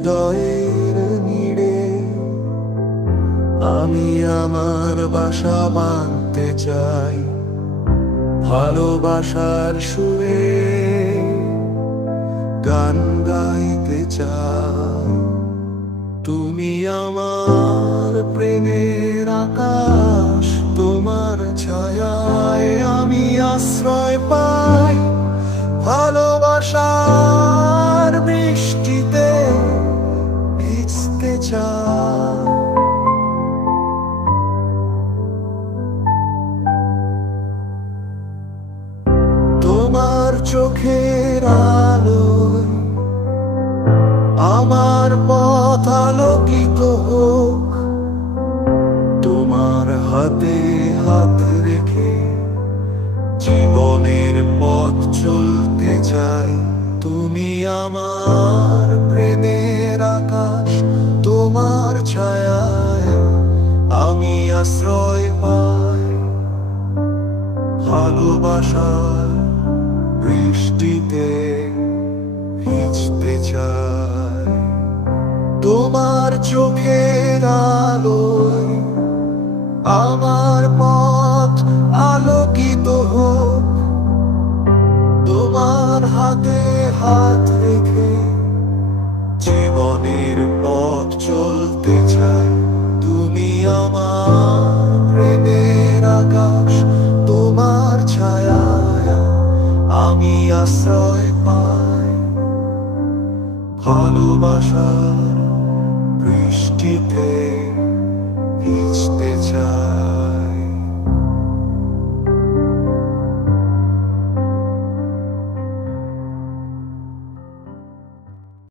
হৃদয়ের নিড়ে আমি আমার বাসা বাঁধতে চাই ভালোবাসার সুরে গান গাইতে চাই। তুমি আমার প্রেমের আকাশ, তোমার ছায়ায় আমি আশ্রয় পাই। ভালোবাসার বৃষ্টিতে ভিজতে চাই। তোমার চোখের আলোয় আমার পথ আলোকিত হোক। তোমার হাতে হাত রেখে জীবনের পথ চলতে চাই। তুমি আমার প্রেমের আকাশ, তোমার ছায়ায় আমি আশ্রয় পাই। ভালোবাসার বৃষ্টিতে ভিজতে চাই। তোমার চোখের আলোয় আমার পথ আলোকিত হোক। তোমার হাতে হাত রেখে জীবনের পথ চলতে চাই। তুমি আমার প্রেমের আকাশ, তোমার ছায়ায় আমি আশ্রয় পাই। ভালোবাসার বৃষ্টিতে